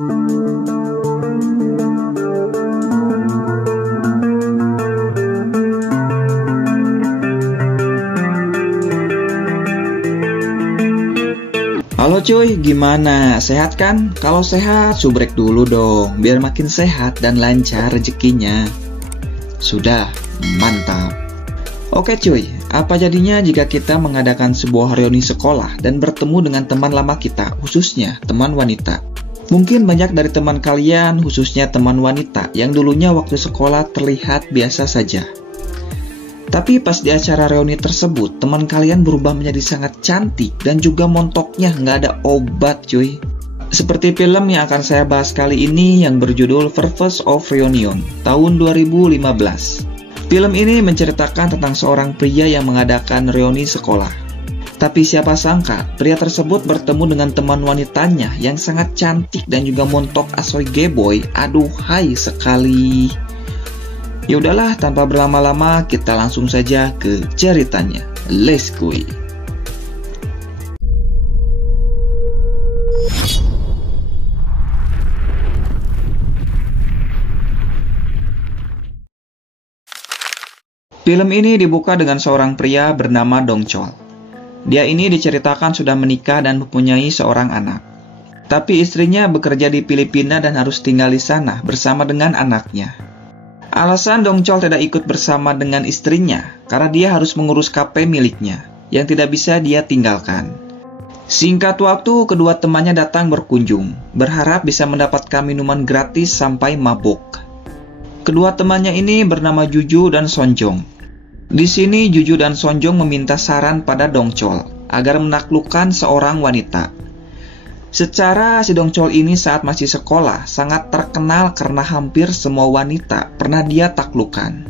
Halo cuy, gimana? Sehat kan? Kalau sehat, subrek dulu dong, biar makin sehat dan lancar rezekinya. Sudah, mantap. Oke cuy, apa jadinya jika kita mengadakan sebuah reuni sekolah dan bertemu dengan teman lama kita, khususnya teman wanita? Mungkin banyak dari teman kalian, khususnya teman wanita, yang dulunya waktu sekolah terlihat biasa saja. Tapi pas di acara reuni tersebut, teman kalian berubah menjadi sangat cantik dan juga montoknya nggak ada obat cuy. Seperti film yang akan saya bahas kali ini yang berjudul Purpose of Reunion tahun 2015. Film ini menceritakan tentang seorang pria yang mengadakan reuni sekolah. Tapi siapa sangka, pria tersebut bertemu dengan teman wanitanya yang sangat cantik dan juga montok asoy geboy. Aduhai sekali. Ya udahlah, tanpa berlama-lama kita langsung saja ke ceritanya. Let's go. Film ini dibuka dengan seorang pria bernama Dong Chol. Dia ini diceritakan sudah menikah dan mempunyai seorang anak. Tapi istrinya bekerja di Filipina dan harus tinggal di sana bersama dengan anaknya. Alasan Dong Chol tidak ikut bersama dengan istrinya karena dia harus mengurus kafe miliknya yang tidak bisa dia tinggalkan. Singkat waktu, kedua temannya datang berkunjung, berharap bisa mendapatkan minuman gratis sampai mabuk. Kedua temannya ini bernama Juju dan Sonjong. Di sini Juju dan Sonjong meminta saran pada Dong Chol agar menaklukkan seorang wanita. Secara si Dong Chol ini saat masih sekolah sangat terkenal karena hampir semua wanita pernah dia taklukkan.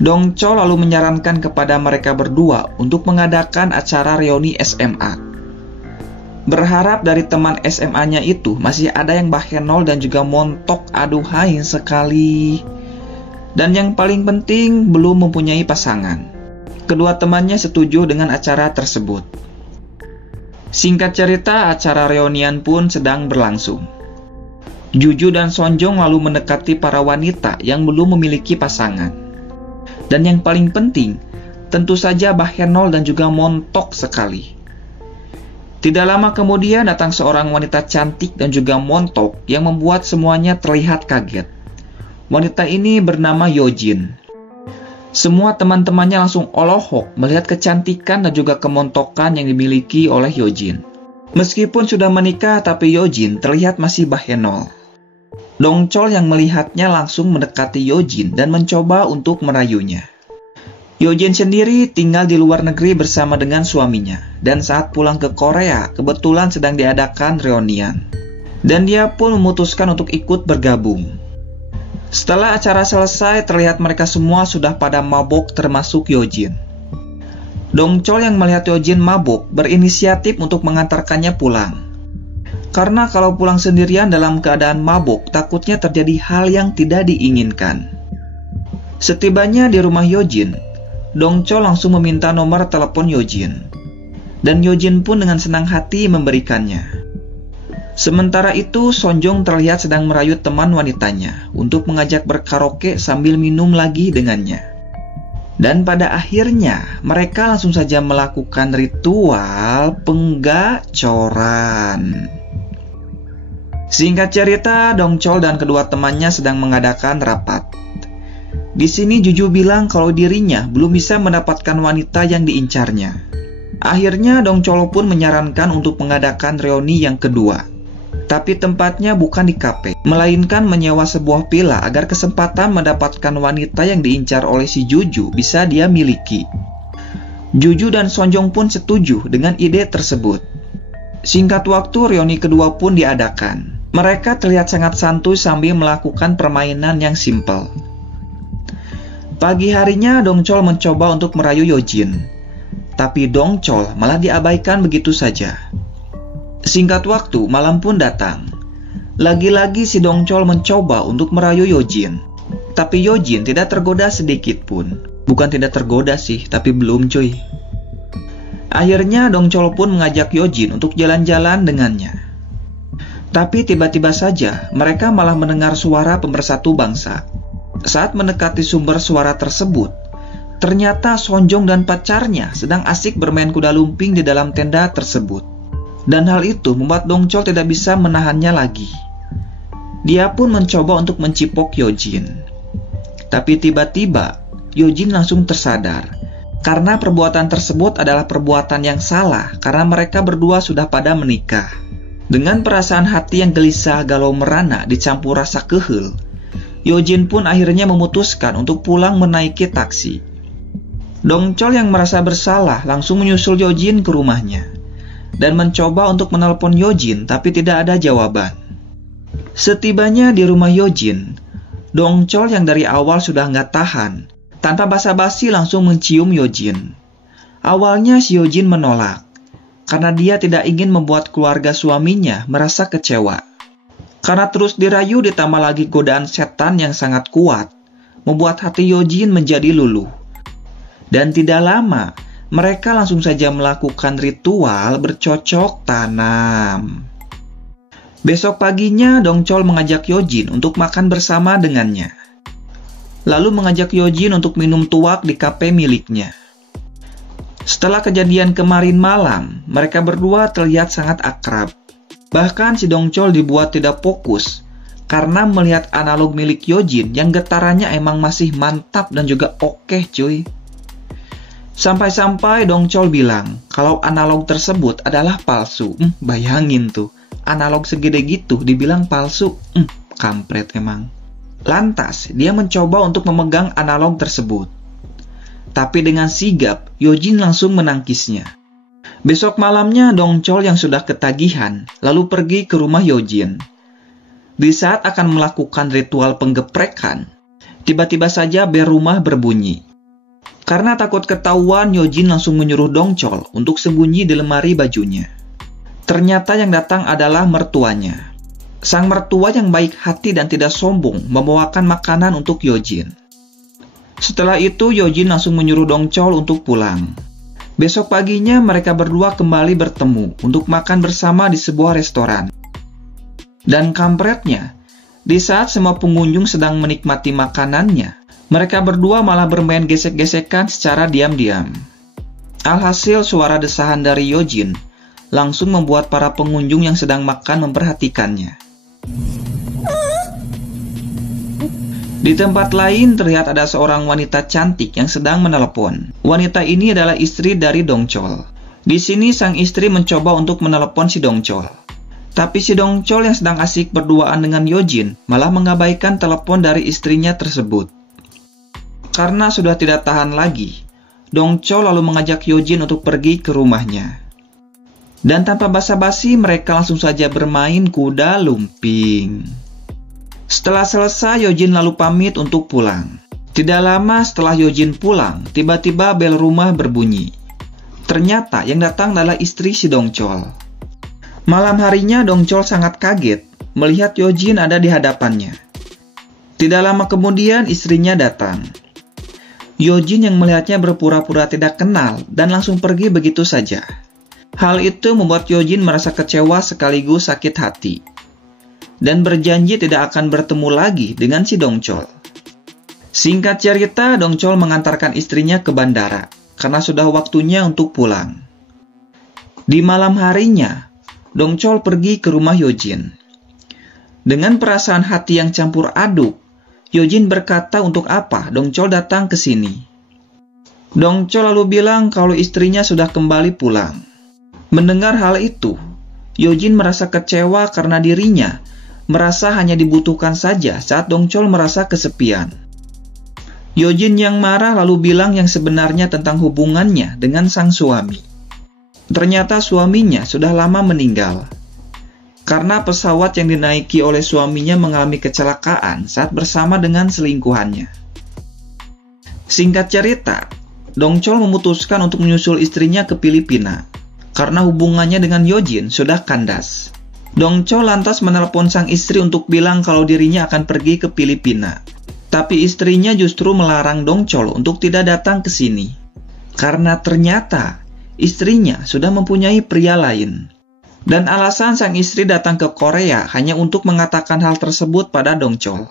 Dong Chol lalu menyarankan kepada mereka berdua untuk mengadakan acara reuni SMA. Berharap dari teman SMA-nya itu masih ada yang bahenol dan juga montok, aduhai sekali. Dan yang paling penting belum mempunyai pasangan. Kedua temannya setuju dengan acara tersebut. Singkat cerita, acara reunian pun sedang berlangsung. Juju dan Sonjong lalu mendekati para wanita yang belum memiliki pasangan. Dan yang paling penting, tentu saja bahenol dan juga montok sekali. Tidak lama kemudian datang seorang wanita cantik dan juga montok yang membuat semuanya terlihat kaget. Wanita ini bernama Yojin. Semua teman-temannya langsung olohok melihat kecantikan dan juga kemontokan yang dimiliki oleh Yojin. Meskipun sudah menikah, tapi Yojin terlihat masih bahenol. Dong Chol yang melihatnya langsung mendekati Yojin dan mencoba untuk merayunya. Yojin sendiri tinggal di luar negeri bersama dengan suaminya, dan saat pulang ke Korea, kebetulan sedang diadakan reunian. Dan dia pun memutuskan untuk ikut bergabung. Setelah acara selesai, terlihat mereka semua sudah pada mabok termasuk Yojin. Dong Chol yang melihat Yojin mabok berinisiatif untuk mengantarkannya pulang. Karena kalau pulang sendirian dalam keadaan mabok, takutnya terjadi hal yang tidak diinginkan. Setibanya di rumah Yojin, Dong Chol langsung meminta nomor telepon Yojin. Dan Yojin pun dengan senang hati memberikannya. Sementara itu, Sonjong terlihat sedang merayu teman wanitanya untuk mengajak berkaraoke sambil minum lagi dengannya. Dan pada akhirnya, mereka langsung saja melakukan ritual penggacoran. Singkat cerita, Dong Chol dan kedua temannya sedang mengadakan rapat. Di sini Juju bilang kalau dirinya belum bisa mendapatkan wanita yang diincarnya. Akhirnya Dong Chol pun menyarankan untuk mengadakan reuni yang kedua. Tapi tempatnya bukan di kafe, melainkan menyewa sebuah villa agar kesempatan mendapatkan wanita yang diincar oleh si Juju bisa dia miliki. Juju dan Sonjong pun setuju dengan ide tersebut. Singkat waktu, reuni kedua pun diadakan. Mereka terlihat sangat santuy sambil melakukan permainan yang simpel. Pagi harinya, Dong Chol mencoba untuk merayu Yojin. Tapi Dong Chol malah diabaikan begitu saja. Singkat waktu, malam pun datang. Lagi-lagi si Dong Chol mencoba untuk merayu Yojin. Tapi Yojin tidak tergoda sedikit pun. Bukan tidak tergoda sih, tapi belum cuy. Akhirnya Dong Chol pun mengajak Yojin untuk jalan-jalan dengannya. Tapi tiba-tiba saja mereka malah mendengar suara pemersatu bangsa. Saat mendekati sumber suara tersebut, ternyata Sonjong dan pacarnya sedang asik bermain kuda lumping di dalam tenda tersebut. Dan hal itu membuat Dongchol tidak bisa menahannya lagi. Dia pun mencoba untuk mencipok Yojin. Tapi tiba-tiba Yojin langsung tersadar karena perbuatan tersebut adalah perbuatan yang salah karena mereka berdua sudah pada menikah. Dengan perasaan hati yang gelisah, galau merana dicampur rasa kehel, Yojin pun akhirnya memutuskan untuk pulang menaiki taksi. Dongchol yang merasa bersalah langsung menyusul Yojin ke rumahnya dan mencoba untuk menelpon Yojin, tapi tidak ada jawaban. Setibanya di rumah Yojin, Dongchol yang dari awal sudah nggak tahan, tanpa basa-basi langsung mencium Yojin. Awalnya si Yojin menolak, karena dia tidak ingin membuat keluarga suaminya merasa kecewa. Karena terus dirayu ditambah lagi godaan setan yang sangat kuat, membuat hati Yojin menjadi luluh. Dan tidak lama, mereka langsung saja melakukan ritual bercocok tanam. Besok paginya, Dongchol mengajak Yojin untuk makan bersama dengannya. Lalu mengajak Yojin untuk minum tuak di kafe miliknya. Setelah kejadian kemarin malam, mereka berdua terlihat sangat akrab. Bahkan si Dongchol dibuat tidak fokus karena melihat analog milik Yojin yang getarannya emang masih mantap dan juga oke cuy. Sampai-sampai Dongchol bilang kalau analog tersebut adalah palsu. Bayangin tuh, analog segede gitu dibilang palsu. Kampret emang. Lantas, dia mencoba untuk memegang analog tersebut. Tapi dengan sigap, Yojin langsung menangkisnya. Besok malamnya, Dongchol yang sudah ketagihan, lalu pergi ke rumah Yojin. Di saat akan melakukan ritual penggeprekan, tiba-tiba saja bel rumah berbunyi. Karena takut ketahuan, Yojin langsung menyuruh Dongchol untuk sembunyi di lemari bajunya. Ternyata yang datang adalah mertuanya. Sang mertua yang baik hati dan tidak sombong membawakan makanan untuk Yojin. Setelah itu, Yojin langsung menyuruh Dongchol untuk pulang. Besok paginya, mereka berdua kembali bertemu untuk makan bersama di sebuah restoran. Dan kampretnya, di saat semua pengunjung sedang menikmati makanannya, mereka berdua malah bermain gesek-gesekan secara diam-diam. Alhasil, suara desahan dari Yojin langsung membuat para pengunjung yang sedang makan memperhatikannya. Di tempat lain terlihat ada seorang wanita cantik yang sedang menelepon. Wanita ini adalah istri dari Dongchol. Di sini sang istri mencoba untuk menelepon si Dongchol. Tapi si Dongchol yang sedang asik berduaan dengan Yojin malah mengabaikan telepon dari istrinya tersebut. Karena sudah tidak tahan lagi, Dongchol lalu mengajak Yojin untuk pergi ke rumahnya. Dan tanpa basa-basi mereka langsung saja bermain kuda lumping. Setelah selesai, Yojin lalu pamit untuk pulang. Tidak lama setelah Yojin pulang, tiba-tiba bel rumah berbunyi. Ternyata yang datang adalah istri si Dongchol. Malam harinya Dongchol sangat kaget melihat Yojin ada di hadapannya. Tidak lama kemudian istrinya datang. Yojin yang melihatnya berpura-pura tidak kenal dan langsung pergi begitu saja. Hal itu membuat Yojin merasa kecewa sekaligus sakit hati. Dan berjanji tidak akan bertemu lagi dengan si Dongchol. Singkat cerita, Dongchol mengantarkan istrinya ke bandara karena sudah waktunya untuk pulang. Di malam harinya, Dongchol pergi ke rumah Yojin. Dengan perasaan hati yang campur aduk, Yojin berkata untuk apa Dongchol datang ke sini. Dongchol lalu bilang kalau istrinya sudah kembali pulang. Mendengar hal itu, Yojin merasa kecewa karena dirinya merasa hanya dibutuhkan saja saat Dongchol merasa kesepian. Yojin yang marah lalu bilang yang sebenarnya tentang hubungannya dengan sang suami. Ternyata suaminya sudah lama meninggal. Karena pesawat yang dinaiki oleh suaminya mengalami kecelakaan saat bersama dengan selingkuhannya. Singkat cerita, Dongchol memutuskan untuk menyusul istrinya ke Filipina. Karena hubungannya dengan Yojin sudah kandas. Dongchol lantas menelpon sang istri untuk bilang kalau dirinya akan pergi ke Filipina. Tapi istrinya justru melarang Dongchol untuk tidak datang ke sini. Karena ternyata istrinya sudah mempunyai pria lain. Dan alasan sang istri datang ke Korea hanya untuk mengatakan hal tersebut pada Dong Chol.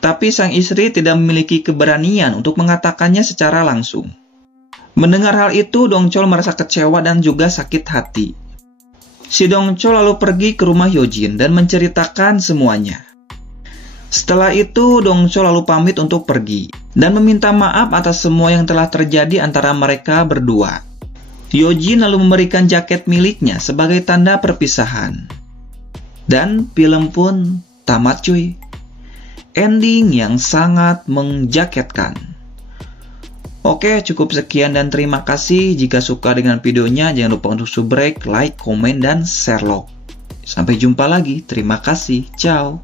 Tapi sang istri tidak memiliki keberanian untuk mengatakannya secara langsung. Mendengar hal itu, Dong Chol merasa kecewa dan juga sakit hati. Si Dong Chol lalu pergi ke rumah Hyojin dan menceritakan semuanya. Setelah itu, Dong Chol lalu pamit untuk pergi dan meminta maaf atas semua yang telah terjadi antara mereka berdua. Hyojin lalu memberikan jaket miliknya sebagai tanda perpisahan. Dan film pun tamat cuy. Ending yang sangat menjaketkan. Oke, cukup sekian dan terima kasih. Jika suka dengan videonya, jangan lupa untuk subscribe, like, komen, dan share log. Sampai jumpa lagi. Terima kasih. Ciao.